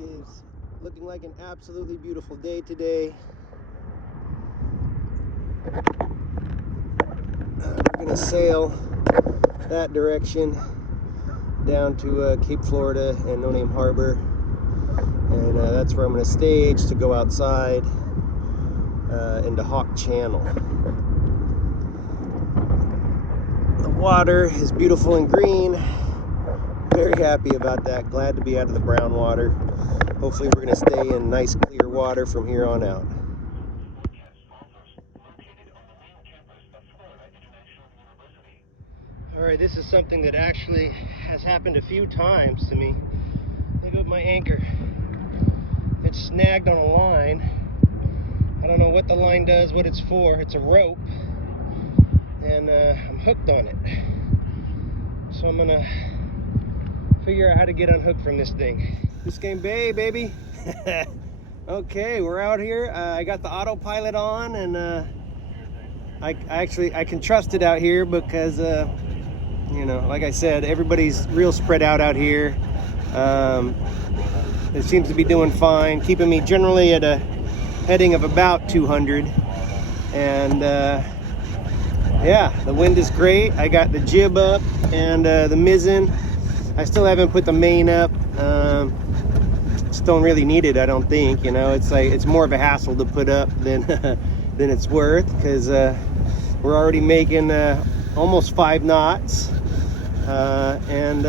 is looking like an absolutely beautiful day today. We're gonna sail that direction down to Cape Florida and No Name Harbor, and that's where I'm gonna stage to go outside into Hawk Channel. The water is beautiful and green. Very happy about that. Glad to be out of the brown water. Hopefully we're going to stay in nice clear water from here on out. Alright, this is something that actually has happened a few times to me. Look at my anchor. It's snagged on a line. I don't know what the line does, what it's for. It's a rope. And I'm hooked on it. So I'm going to figure out how to get unhooked from this thing. Biscayne Bay, baby. Okay, we're out here. I got the autopilot on, and I can trust it out here because you know, like I said, everybody's real spread out here. It seems to be doing fine, keeping me generally at a heading of about 200, and yeah, the wind is great. I got the jib up and the mizzen. I still haven't put the main up. Just don't really need it, I don't think. You know, it's like it's more of a hassle to put up than than it's worth, because we're already making almost 5 knots, and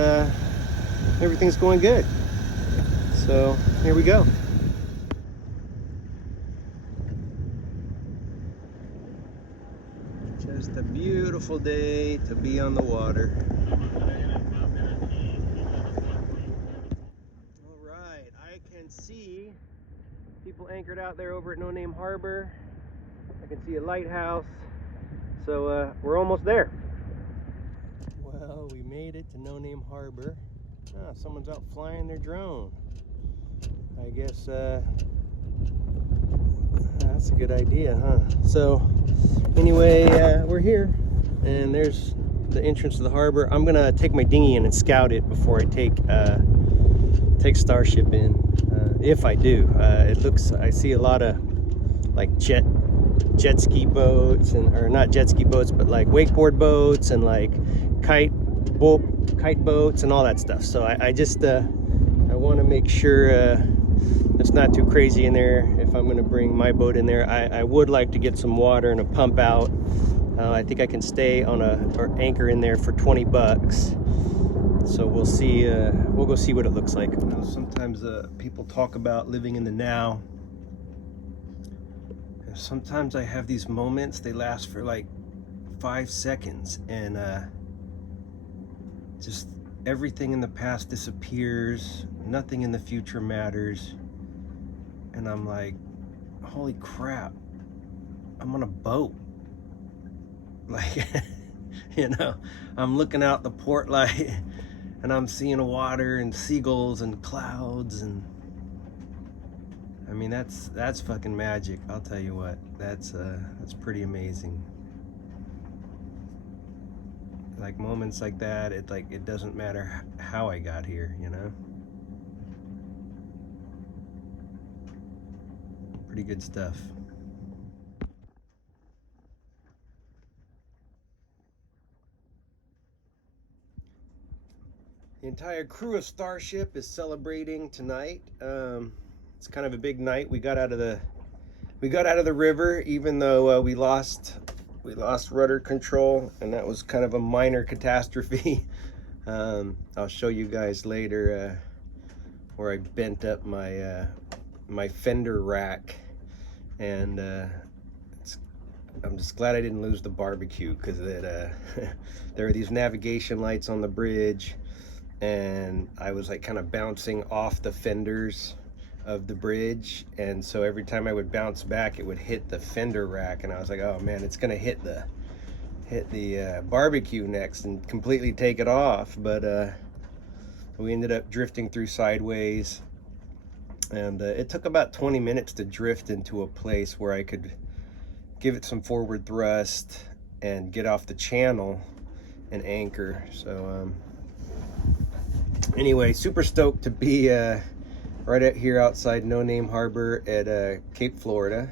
everything's going good. So here we go. Just a beautiful day to be on the water. See people anchored out there over at No Name Harbor. I can see a lighthouse, so we're almost there. Well, we made it to No Name Harbor. Ah, someone's out flying their drone. I guess that's a good idea, huh? So anyway, we're here, and there's the entrance to the harbor. I'm gonna take my dinghy in and scout it before I take Starship in. If I do, I see a lot of like jet ski boats, or not jet ski boats, but like wakeboard boats and like kite boats and all that stuff. So I want to make sure it's not too crazy in there. If I'm going to bring my boat in there, I would like to get some water and a pump out. I think I can stay on or anchor in there for 20 bucks. So we'll see. We'll go see what it looks like. You know, sometimes people talk about living in the now. And sometimes I have these moments. They last for like 5 seconds, and just everything in the past disappears. Nothing in the future matters. And I'm like, holy crap! I'm on a boat. Like, you know, I'm looking out the port light. And I'm seeing water and seagulls and clouds, and I mean that's fucking magic. I'll tell you what, that's pretty amazing. Like moments like that, it doesn't matter how I got here, you know. Pretty good stuff. The entire crew of Starship is celebrating tonight. It's kind of a big night. We got out of the river, even though we lost rudder control, and that was kind of a minor catastrophe. I'll show you guys later where I bent up my my fender rack, and I'm just glad I didn't lose the barbecue, because there are these navigation lights on the bridge. And I was like kind of bouncing off the fenders of the bridge, and so every time I would bounce back, it would hit the fender rack, and I was like, oh man, it's gonna hit the barbecue next and completely take it off. But we ended up drifting through sideways, and it took about 20 minutes to drift into a place where I could give it some forward thrust and get off the channel and anchor. So anyway, super stoked to be right out here outside No Name Harbor at Cape Florida.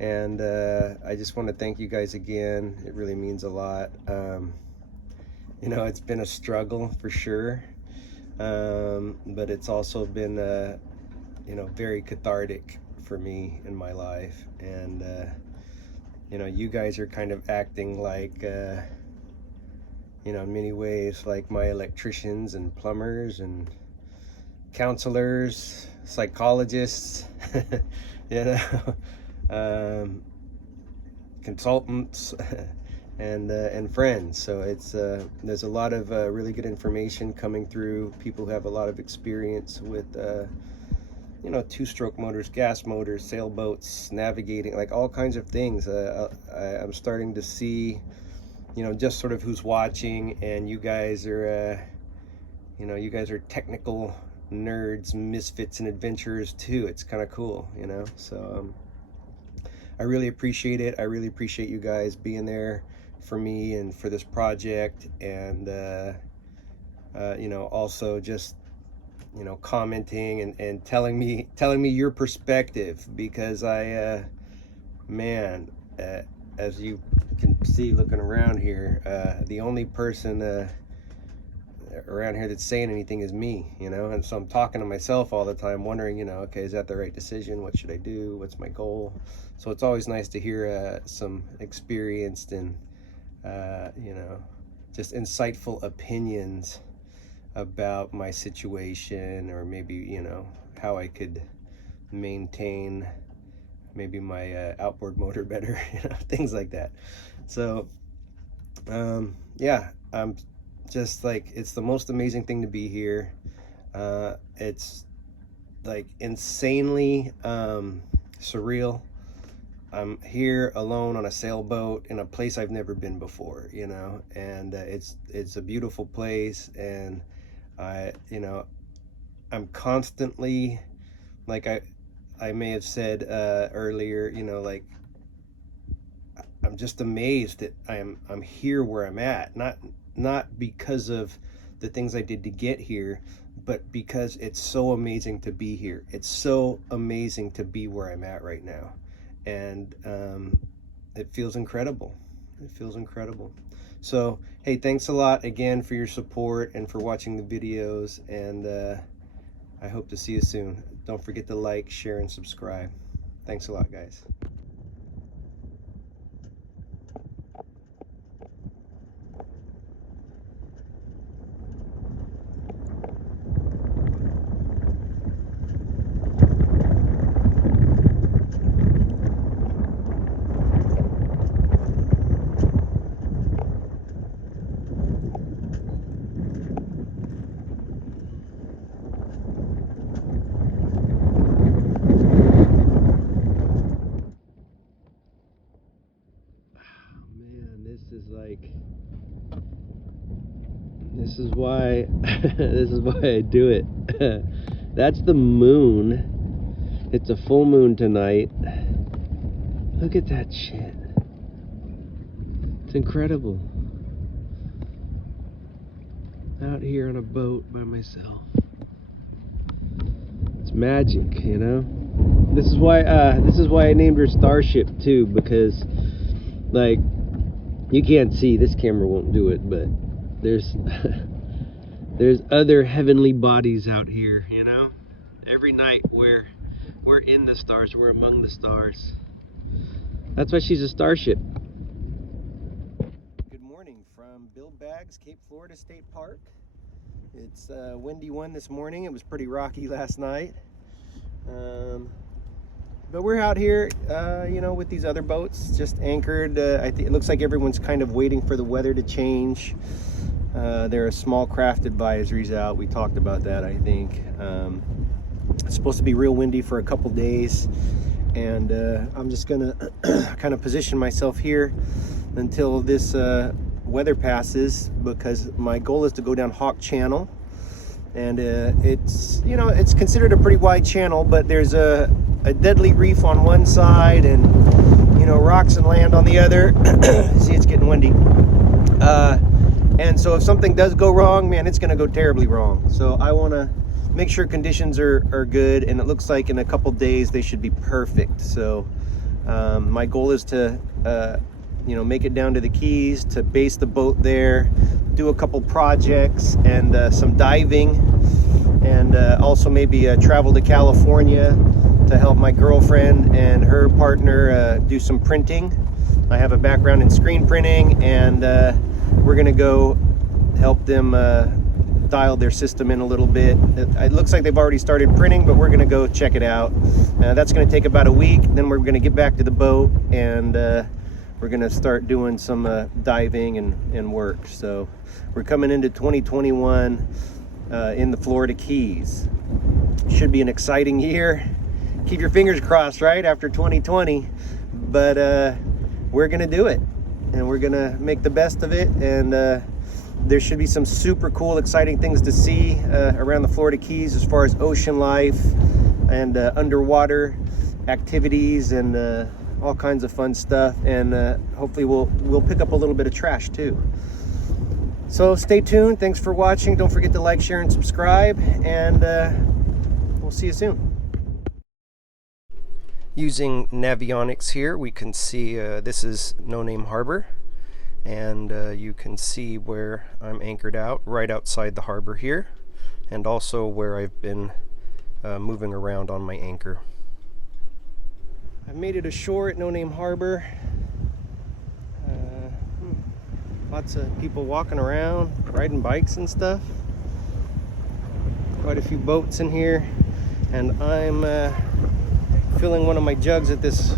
And I just want to thank you guys again. It really means a lot. You know, it's been a struggle for sure, but it's also been, you know, very cathartic for me in my life. And, you know, you guys are kind of acting like, you know, in many ways, like my electricians and plumbers and counselors, psychologists, you know, consultants, and friends. So it's there's a lot of really good information coming through. People who have a lot of experience with you know, two-stroke motors, gas motors, sailboats, navigating, like all kinds of things. I'm starting to see, you know, just sort of who's watching, and you guys are you know, you guys are technical nerds, misfits, and adventurers too. It's kind of cool, you know. So I really appreciate it. I really appreciate you guys being there for me and for this project, and you know, also just, you know, commenting and telling me your perspective, because I man, as you can see looking around here, the only person around here that's saying anything is me, you know. And so I'm talking to myself all the time, wondering, you know, okay, is that the right decision? What should I do? What's my goal? So it's always nice to hear some experienced and you know, just insightful opinions about my situation, or maybe, you know, how I could maintain maybe my outboard motor better, you know, things like that. So yeah, I'm just like, it's the most amazing thing to be here. It's like insanely surreal. I'm here alone on a sailboat in a place I've never been before, you know, and it's a beautiful place. And you know, I'm constantly, like I may have said earlier, you know, like I'm just amazed that I'm here where I'm at, not because of the things I did to get here, but because it's so amazing to be here. It's so amazing to be where I'm at right now. And it feels incredible. It feels incredible. So, hey, thanks a lot again for your support and for watching the videos, and I hope to see you soon. Don't forget to like, share, and subscribe. Thanks a lot, guys. This is why this is why I do it. That's the moon. It's a full moon tonight. Look at that shit. It's incredible. Out here on a boat by myself. It's magic, you know? This is why I named her Starship too, because, like, you can't see, this camera won't do it, but there's there's other heavenly bodies out here, you know. Every night we're in the stars, we're among the stars. That's why she's a starship. Good morning from Bill Baggs, Cape Florida State Park. It's a windy one this morning. It was pretty rocky last night, but we're out here, you know, with these other boats just anchored. I think it looks like everyone's kind of waiting for the weather to change. There are small craft advisories out. We talked about that, I think. It's supposed to be real windy for a couple days, and I'm just gonna kind of position myself here until this weather passes, because my goal is to go down Hawk Channel, and it's, you know, it's considered a pretty wide channel, but there's a deadly reef on one side and, you know, rocks and land on the other. See, it's getting windy. And so if something does go wrong, man, it's gonna go terribly wrong. So I wanna make sure conditions are good, and it looks like in a couple days they should be perfect. So my goal is to make it down to the Keys, to base the boat there, do a couple projects and some diving, and also maybe travel to California to help my girlfriend and her partner do some printing. I have a background in screen printing, and we're gonna go help them dial their system in a little bit. It looks like they've already started printing, but we're gonna go check it out. That's gonna take about a week. Then we're gonna get back to the boat, and we're gonna start doing some diving and work. So we're coming into 2021 in the Florida Keys. Should be an exciting year. Keep your fingers crossed, right, after 2020. But we're gonna do it, and we're gonna make the best of it. And there should be some super cool, exciting things to see around the Florida Keys as far as ocean life and underwater activities and all kinds of fun stuff. And hopefully we'll pick up a little bit of trash too. So stay tuned. Thanks for watching. Don't forget to like, share, and subscribe. And we'll see you soon. Using Navionics here, we can see this is No Name Harbor. And you can see where I'm anchored out, right outside the harbor here, and also where I've been moving around on my anchor. I've made it ashore at No Name Harbor. Lots of people walking around, riding bikes and stuff. Quite a few boats in here, and I'm filling one of my jugs at this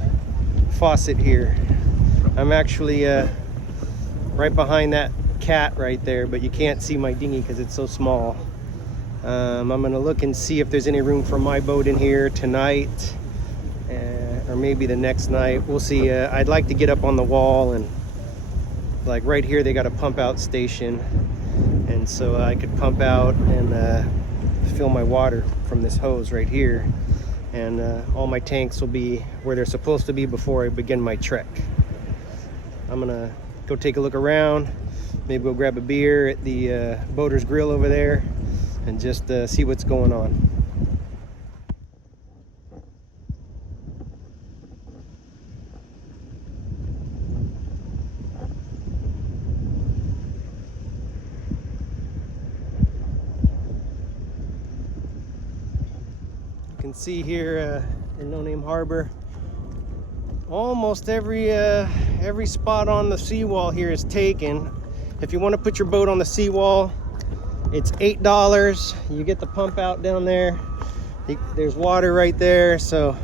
faucet here. I'm actually right behind that cat right there, but you can't see my dinghy because it's so small. I'm gonna look and see if there's any room for my boat in here tonight, or maybe the next night. We'll see. I'd like to get up on the wall, and like right here they got a pump out station, and so I could pump out and fill my water from this hose right here, and all my tanks will be where they're supposed to be before I begin my trek. I'm gonna go take a look around, maybe go grab a beer at the Boater's Grill over there, and just see what's going on. You can see here in No Name Harbor, almost every spot on the seawall here is taken. If you want to put your boat on the seawall, it's $8. You get the pump out down there. There's water right there, so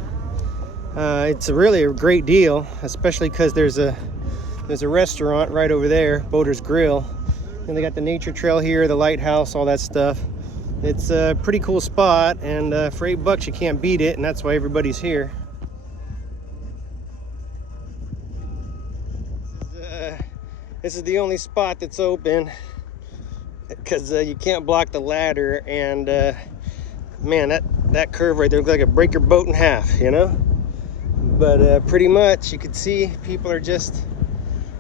it's really a great deal, especially because there's a restaurant right over there, Boater's Grill, and they got the nature trail here, the lighthouse, all that stuff. It's a pretty cool spot, and for $8 you can't beat it, and that's why everybody's here. This is the only spot that's open because you can't block the ladder, and man, that curve right there looks like it'd break your boat in half, you know? But pretty much you can see people are just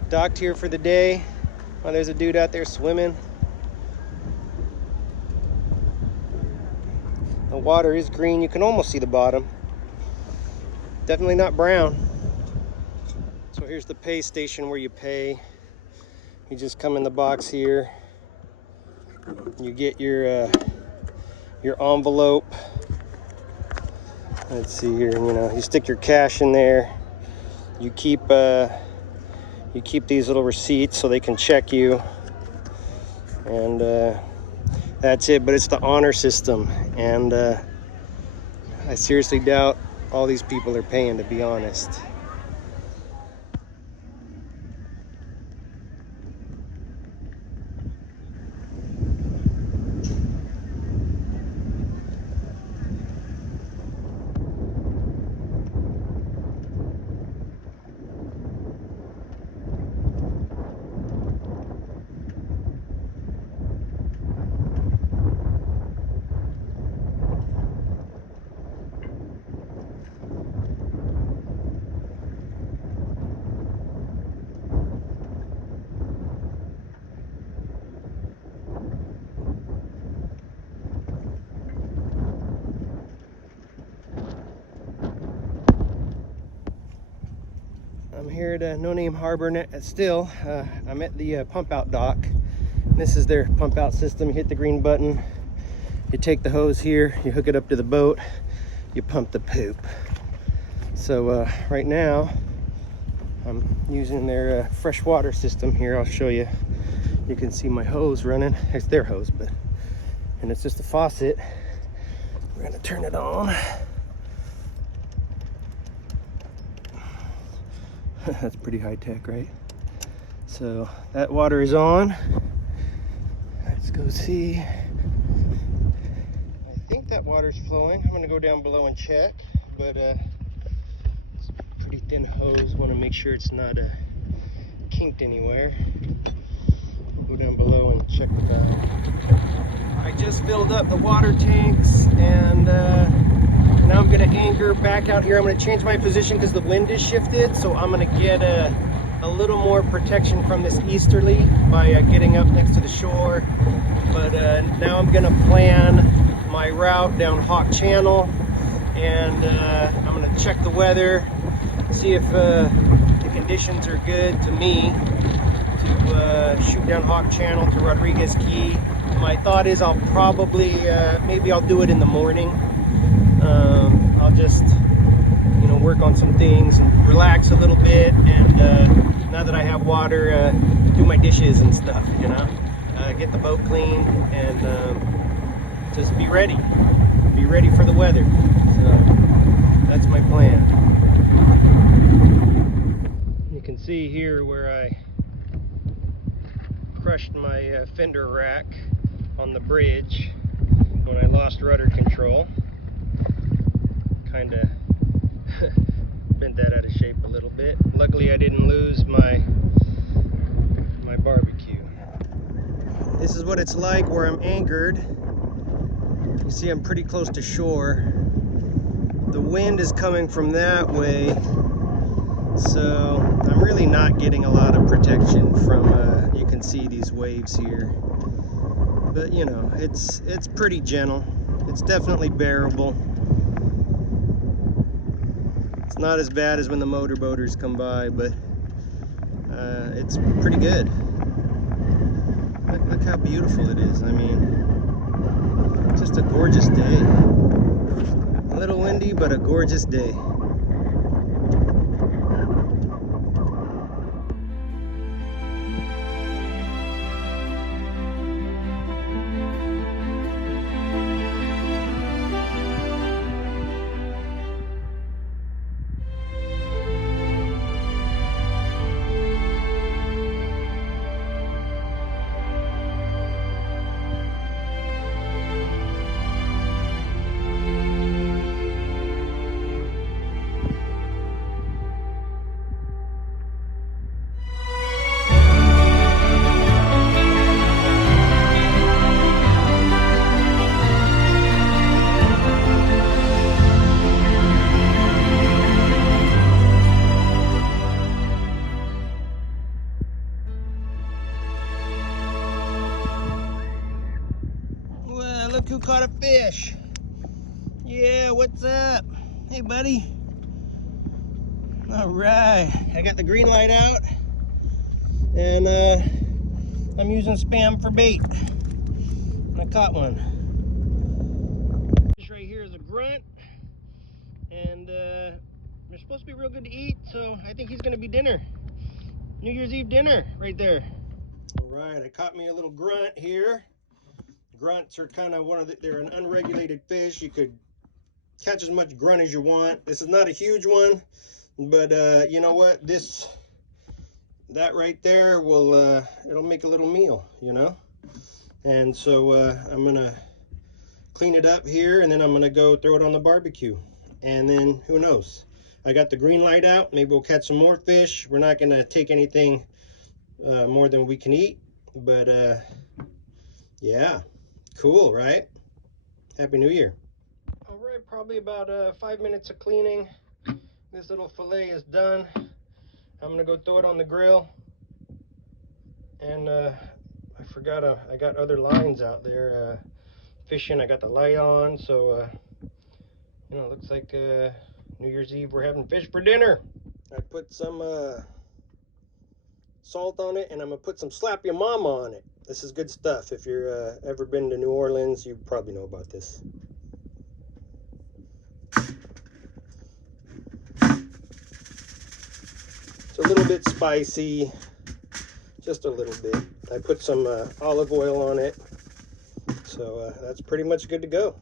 docked here for the day. Oh, there's a dude out there swimming. The water is green. You can almost see the bottom. Definitely not brown. So here's the pay station where you pay. You just come in the box here. You get your envelope. Let's see here. You stick your cash in there. You keep these little receipts so they can check you, and that's it. But it's the honor system, and I seriously doubt all these people are paying, to be honest. here at No Name Harbor. Still, I'm at the pump out dock. This is their pump out system. You hit the green button, you take the hose here, you hook it up to the boat, you pump the poop. So right now I'm using their freshwater system here. I'll show you. You can see my hose running. It's their hose, and it's just a faucet. We're gonna turn it on. That's pretty high tech, right? So that water is on. Let's go see. I think that water's flowing. I'm gonna go down below and check, but it's a pretty thin hose. Want to make sure it's not kinked anywhere. Go down below and check the valve. I just filled up the water tanks, and now I'm gonna anchor back out here. I'm gonna change my position because the wind is shifted, so I'm gonna get a little more protection from this easterly by getting up next to the shore. But now I'm gonna plan my route down Hawk Channel, and I'm gonna check the weather, see if the conditions are good to me to shoot down Hawk Channel to Rodriguez Key. My thought is I'll probably, maybe I'll do it in the morning. I'll just, work on some things and relax a little bit, and now that I have water, do my dishes and stuff, get the boat clean, and just be ready for the weather. So that's my plan. You can see here where I crushed my fender rack on the bridge when I lost rudder control. Kind of bent that out of shape a little bit. Luckily I didn't lose my barbecue. This is what it's like where I'm anchored. You see I'm pretty close to shore. The wind is coming from that way, so I'm really not getting a lot of protection from you can see these waves here, but it's pretty gentle. It's definitely bearable. It's not as bad as when the motorboaters come by, but it's pretty good. Look how beautiful it is. I mean, just a gorgeous day. A little windy, but a gorgeous day. Look who caught a fish. Yeah, what's up? Hey, buddy. All right, I got the green light out, and I'm using Spam for bait. I caught one. This right here is a grunt, and they're supposed to be real good to eat, so I think he's gonna be dinner. New Year's Eve dinner right there. All right, I caught me a little grunt here. Grunts are kind of they're an unregulated fish. You could catch as much grunt as you want. This is not a huge one, but you know what? That right there will, it'll make a little meal, And so I'm gonna clean it up here, and then I'm gonna go throw it on the barbecue. And then who knows? I got the green light out. Maybe we'll catch some more fish. We're not gonna take anything more than we can eat, but yeah. Cool, right? Happy New Year. All right, probably about 5 minutes of cleaning. This little fillet is done. I'm gonna go throw it on the grill. And I forgot, I got other lines out there fishing. I got the light on, so it looks like New Year's Eve we're having fish for dinner. I put some salt on it, and I'm gonna put some Slap Your Mama on it. This is good stuff. If you're ever been to New Orleans, you probably know about this. It's a little bit spicy, just a little bit. I put some olive oil on it, so that's pretty much good to go.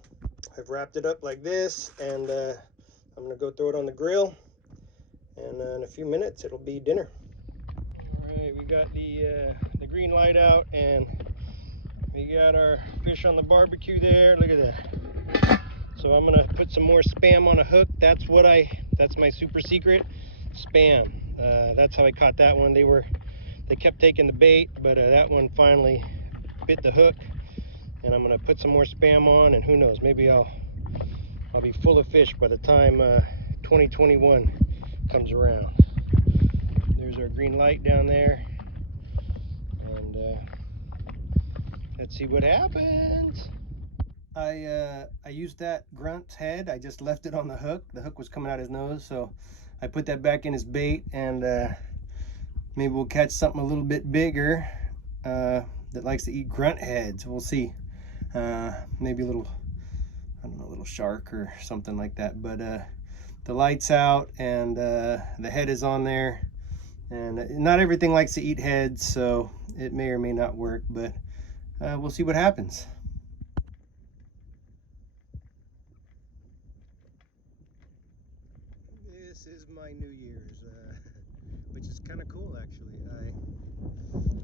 I've wrapped it up like this, and I'm gonna go throw it on the grill, and in a few minutes it'll be dinner. All right, we got the green light out, and we got our fish on the barbecue there. Look at that. So I'm gonna put some more Spam on a hook. That's my super secret, Spam. That's how I caught that one. They kept taking the bait, but that one finally bit the hook. And I'm gonna put some more Spam on, and who knows, maybe I'll be full of fish by the time 2021 comes around. There's our green light down there, and let's see what happens. I used that grunt's head. I just left it on the hook. The hook was coming out his nose, so I put that back in his bait, and maybe we'll catch something a little bit bigger that likes to eat grunt heads. We'll see. Maybe a little, I don't know, a little shark or something like that. But the light's out, and the head is on there, and not everything likes to eat heads, so it may or may not work, but we'll see what happens. This is my New Year's, which is kind of cool, actually.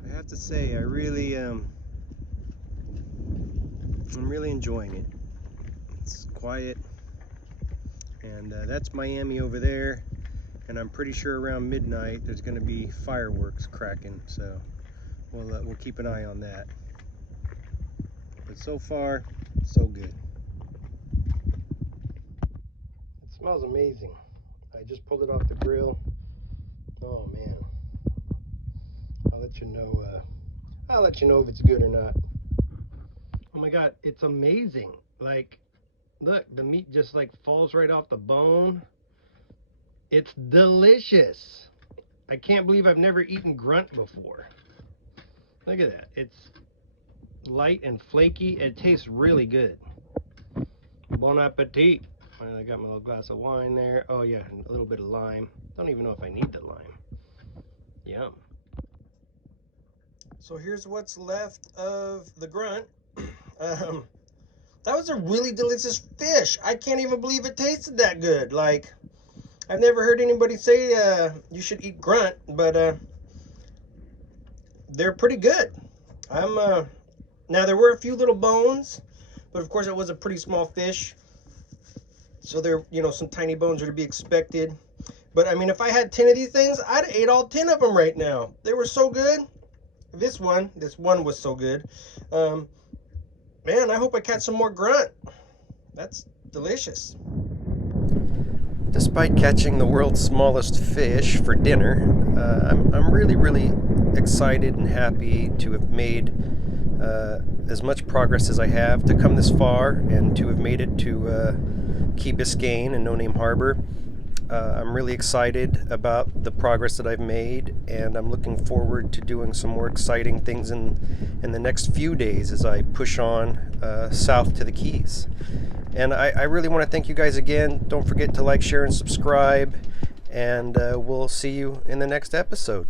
I have to say, I'm really enjoying it. It's quiet, and that's Miami over there, and I'm pretty sure around midnight there's going to be fireworks cracking, so we'll keep an eye on that. But so far, so good. It smells amazing. I just pulled it off the grill. Oh man, I'll let you know if it's good or not. Oh my god, it's amazing. Like, look, the meat just like falls right off the bone. It's delicious. I can't believe I've never eaten grunt before. Look at that. It's light and flaky. It tastes really good. Bon appetit. I got my little glass of wine there. Oh yeah, and a little bit of lime. Don't even know if I need the lime. Yum. So here's what's left of the grunt. That was a really delicious fish. I can't even believe it tasted that good. Like, I've never heard anybody say you should eat grunt, but they're pretty good. Now there were a few little bones, but of course it was a pretty small fish, so there, some tiny bones are to be expected. But I mean, if I had 10 of these things, I'd ate all 10 of them right now. They were so good. This one was so good. Man, I hope I catch some more grunt. That's delicious. Despite catching the world's smallest fish for dinner, I'm really, really excited and happy to have made as much progress as I have to come this far, and to have made it to Key Biscayne and No Name Harbor. I'm really excited about the progress that I've made, and I'm looking forward to doing some more exciting things in the next few days as I push on south to the Keys. And I really want to thank you guys again. Don't forget to like, share, and subscribe, and we'll see you in the next episode.